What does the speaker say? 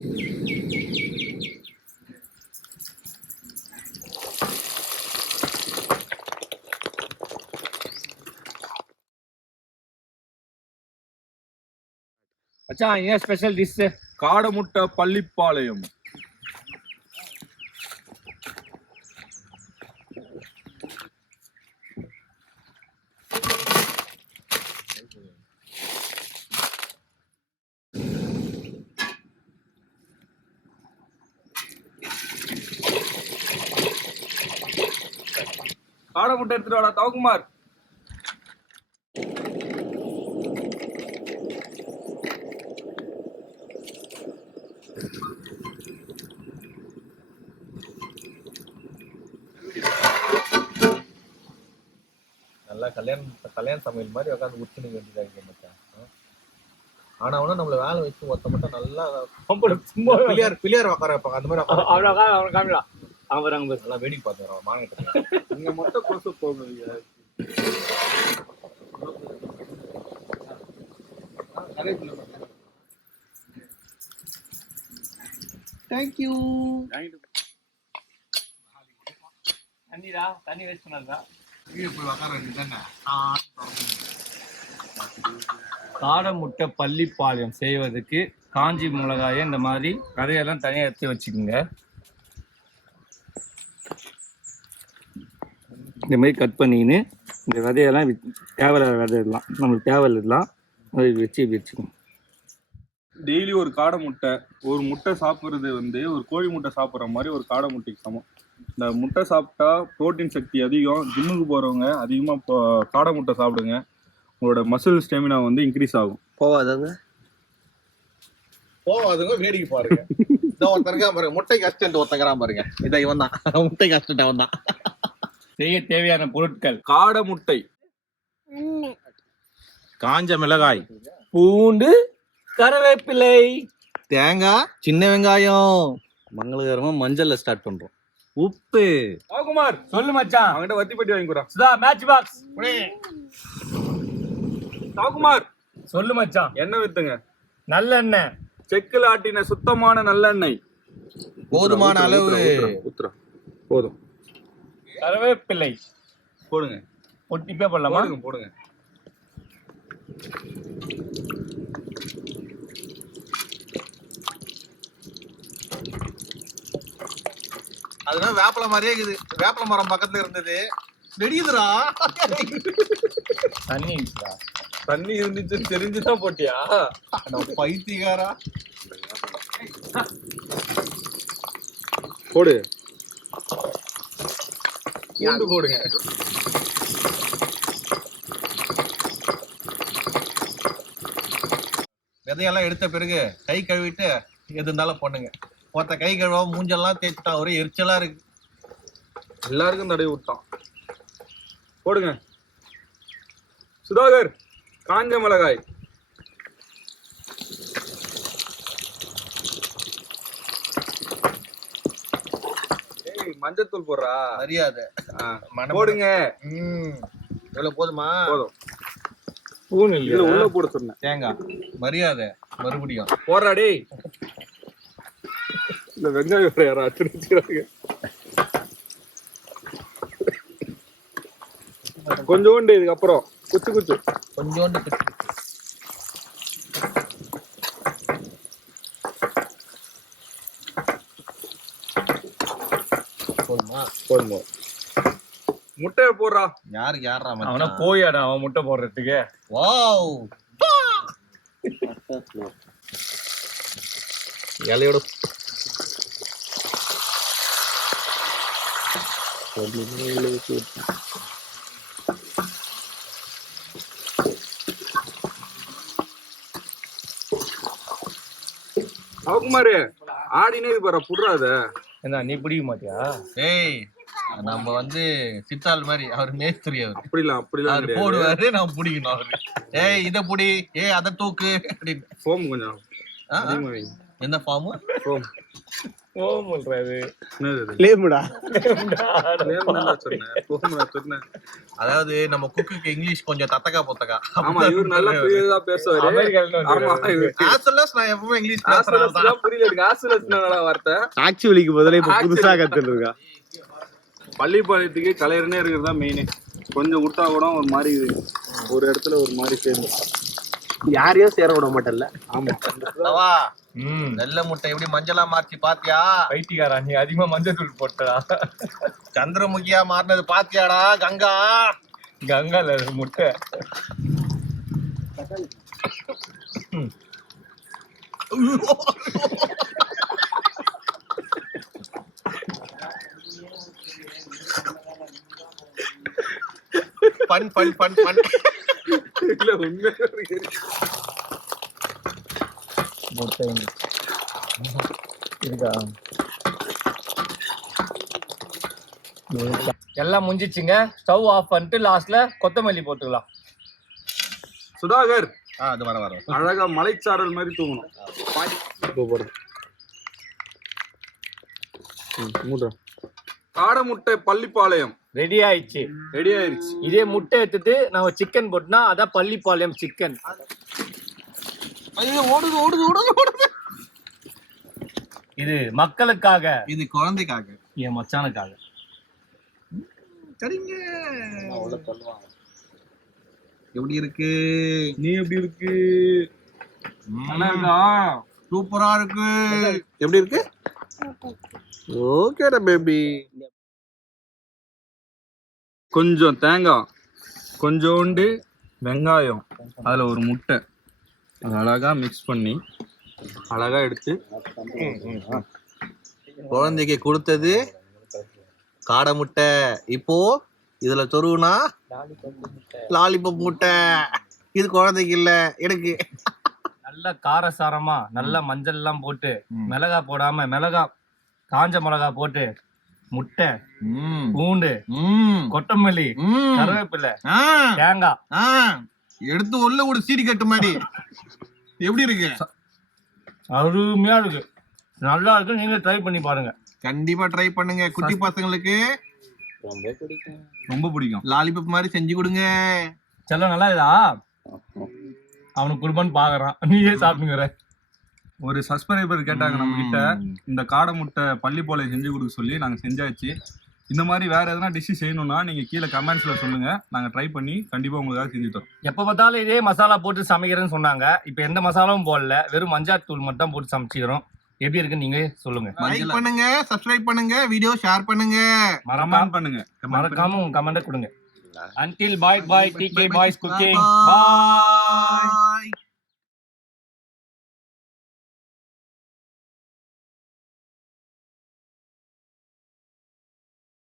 மச்சான் ஏன் special dish? காடை முட்டை பள்ளிப்பாளையம். காடை முட்டை எடுத்துட்டு வாடா தவக்குமார். நல்லா கல்யாண சமையல் மாதிரி உட்காந்து உச்சினு வேண்டியதாக மச்சான். ஆனா நம்மள வேலை வச்சு ஒருத்த மட்டும் நல்லா பிள்ளையார் உட்கார வைப்பாங்க. அந்த மாதிரி காமிடா நல்லா வேடிக்கை பார்த்துறோம். மாநில இங்க மட்டும் கொசு போகுது. தேங்க்யூ. தண்ணிடா, தண்ணி வேஸ்ட் பண்ணாதா. காடை முட்டை பள்ளிப்பாளையம் செய்வதற்கு காஞ்சி மிளகாயை இந்த மாதிரி கதையெல்லாம் தனியாக எடுத்து வச்சுக்கோங்க. இந்த மாதிரி கட் பண்ணின்னு இந்த விதையெல்லாம் தேவையில்லாத விதையெல்லாம் நம்மளுக்கு தேவையில்லாம் அதை வச்சுக்கணும். டெய்லி ஒரு காடை முட்டை, ஒரு முட்டை சாப்பிட்றது ஒரு கோழி முட்டை சாப்பிட்ற மாதிரி ஒரு காடை முட்டைக்கு சமம். இந்த முட்டை சாப்பிட்டா புரோட்டீன் சக்தி அதிகம். ஜிம்முக்கு போகிறவங்க அதிகமாக காடை முட்டை சாப்பிடுங்க. உங்களோட மசில் ஸ்டெமினா இன்க்ரீஸ் ஆகும். போவாதுங்க வேடிக்கை பாருங்க. பாருங்க முட்டைக்கு அசிஸ்டன்ட் ஒருத்தங்கிறான் பாருங்க. இதை இவன் தான் முட்டைக்கு அசிஸ்டன்ட் அவன் தான். செய்ய தேவையான பொருட்கள்: காடை முட்டை, காஞ்ச மிளகாய், பூண்டு, கருவேப்பிலை, தேங்காய், சின்ன வெங்காயம். மங்களகரமா மஞ்சள்ல ஸ்டார்ட் பண்றோம். உப்பு. குமார் சொல்லு மச்சான். அவங்கிட்ட வத்தி பட்டி வாங்கிக்கிறோம். Sudha match box. குமார் சொல்லு மச்சான். எண்ணெய் வித்துங்க. நல்லெண்ணெய், செக்கில் ஆட்டின சுத்தமான நல்லெண்ணெய். போதுமான அளவு ஊத்துறா. போதும். கருவேப்பிலை போடுங்க. பொட்டிப்பே பண்ணலாமா? போடுங்க. அதுதான் வேப்பல மாதிரியே இருக்குது. வேப்பல மரம் பக்கத்துல இருந்தது. வெடியுதுடா. தண்ணி இருந்துச்சுன்னு தெரிஞ்சுதான் போட்டியா? பைத்தியக்காரா. போடு. போடுங்க. விதையெல்லாம் எடுத்த பிறகு கை கழுவிட்டு எது இருந்தாலும் பண்ணுங்க. ஒருத்த கை கழுவ மூஞ்செல்லாம் தேய்ச்சிட்டான். ஒரே எரிச்சலா இருக்கு. எல்லாருக்கும் தடவி விட்டான். போடுங்க. சுதாகர் காஞ்ச மிளகாய். மஞ்சத்தூள் போடுறா. மரியாதை போடுங்க. இவ்வளவு போதுமா? போதும். பூன் இல்ல உள்ள போட சொன்னேன். தேங்காய். மரியாதை மறுபடியும் போடுறா டேய். இந்த வெங்காயம் யாரா அச்சுறாங்க. கொஞ்சோண்டு இதுக்கப்புறம் குச்சு கொஞ்சோண்டு போதுமா? முட்டையை போடுறா. யாருடா அவனா போயாடா அவன் முட்டை போடுறதுக்கு. வாவ். இலையோட குமாரு ஆடினே இது பாரு. புடுறாத. என்ன நீ பிடிக்க மாட்டியா? ஏய் நம்ம சித்தாள் மாதிரி. அவர் மேஸ்திரி. அவர் அப்படிலாம் போடுவாரு. நான் பிடிக்கணும் அவரு. ஏய் இதை புடி, ஏய் அதை தூக்கு அப்படின்னு. ஃபோம் கொஞ்சம். என்ன ஃபார்ம்? ஃபோம். ஓமுல்றாரு. என்னது இது? லேமுடா. நேம் தான்டா சொன்னேன். போம்டா சொன்னேன். அதாவது நம்ம குக்குக்கு இங்கிலீஷ் கொஞ்சம் தத்தக்கா பொத்தக்கா. ஆமா இவர் நல்லா புரியுதா பேசுவாரு. அமெரிக்கால ஆமா இவர் ஆசலஸ் நான் எப்பவுமே இங்கிலீஷ் பேசுறேன். ஆஸ்வலஸ் புரியல எனக்கு. ஆஸ்வலஸ் என்னடா வார்த்தை? ஆக்சுவலிக்கு பதிலா இப்ப புதுசா கத்துட்டு இருக்கா. பள்ளிப்பாளையத்துக்கு கலையரனே இருக்கிறது தான் மெயின். கொஞ்சம் விட்டா கூட ஒரு மாதிரி ஒரு இடத்துல ஒரு மாதிரி சேர்ந்து. யாரையும் சேர விட மாட்டேன்ல. ஆமா அவா வெள்ளை முட்டை எப்படி மஞ்சளா மாத்தி பாத்தியா? பைத்தியக்காரா நீ அதிகமா மஞ்சள் தூள் போட்டடா. சந்திரமுகியா மாறினது பாத்தியாடா கங்கா? கங்கால முட்டை. பன் பன் பன் பன். இல்ல உண்மையா முட்டை இருக்கா? எல்லாம் முடிஞ்சிச்சுங்க. ஸ்டவ் ஆஃப் பண்ணிட்டு லாஸ்ட்ல கொத்தமல்லி போட்டுக்கலாம். சுதாகர் அது வர வர அழகா மலைச்சாரல் மாதிரி தூங்கணும். காடை முட்டை பள்ளிப்பாளையம் ரெடி ஆயிடுச்சு. ரெடி ஆயிருச்சு. இதே முட்டை எடுத்துட்டு நம்ம சிக்கன் போட்டுனா அதான் பள்ளிப்பாளையம் சிக்கன். ஐயோ ஓடுது ஓடுது ஓடுது ஓடுது. இது மக்களுக்காக, இது குழந்தைக்காக. என் மச்சானுக்காக. சரிங்க. எப்படி இருக்கு? நீ எப்படி இருக்கு? நல்லா இருக்கா? சூப்பரா இருக்கு. எப்படி இருக்கு? ஓகேடா பேபி. கொஞ்சம் தேங்காய், கொஞ்சோண்டு வெங்காயம், அதுல ஒரு முட்டை, அது அழகா மிக்ஸ் பண்ணி அழகா எடுத்து குழந்தைக்கு கொடுத்தது காடை முட்டை. இப்போ இதுல சொருவுனா லாலிபப் முட்டை. இது குழந்தைக்கு இல்ல எனக்கு. நல்ல காரசாரமா நல்ல மஞ்சள் எல்லாம் போட்டு மிளகா போடாம மிளகா காஞ்ச மிளகா போட்டு முட்டை, பூண்டு, கொத்தமல்லி, கருவேப்பிலை, தேங்காய் எடுத்து உள்ள ஒரு சீடி கட்டு மாதிரி. எப்படி இருக்கு? அருமையா இருக்கு. நல்லா இருக்கு. நீங்க ட்ரை பண்ணி பாருங்க. கண்டிப்பா ட்ரை பண்ணுங்க. குட்டி பசங்களுக்கு ரொம்ப பிடிக்கும். லாலிபப் மாதிரி செஞ்சு கொடுங்க. செல்லம் நல்லா இதா? அவனுக்கு குடும்பம்னு பாக்குறான். நீயே சாப்பிடுங்கிற. ஒரு சப்ஸ்கிரைபர் கேட்டாங்க நம்ம கிட்ட இந்த காடை முட்டை பள்ளிப்பாளையம் செஞ்சு கொடுக்க சொல்லி. நாங்க செஞ்சாச்சு. இந்த மாதிரி வேற எதனா டிஷ் செய்யணும்னா நீங்க கீழே கமெண்ட்ஸ்ல சொல்லுங்க. நாங்க ட்ரை பண்ணி கண்டிப்பா உங்களுக்காக செஞ்சு தரோம். எப்ப பார்த்தாலும் இதே மசாலா போட்டு சமைக்கிறேன்னு சொன்னாங்க. இப்ப எந்த மசாலாவும் போடல, வெறும் மஞ்சள் தூள் மட்டும் போட்டு சமைச்சிக்கிறோம். எப்படி இருக்குன்னு நீங்க சொல்லுங்க. லைக் பண்ணுங்க, சப்ஸ்கிரைப் பண்ணுங்க, வீடியோ ஷேர் பண்ணுங்க, கமெண்ட் பண்ணுங்க. மறக்காம உங்க கமெண்ட் கொடுங்க. Until bye TK boys cooking. Bye.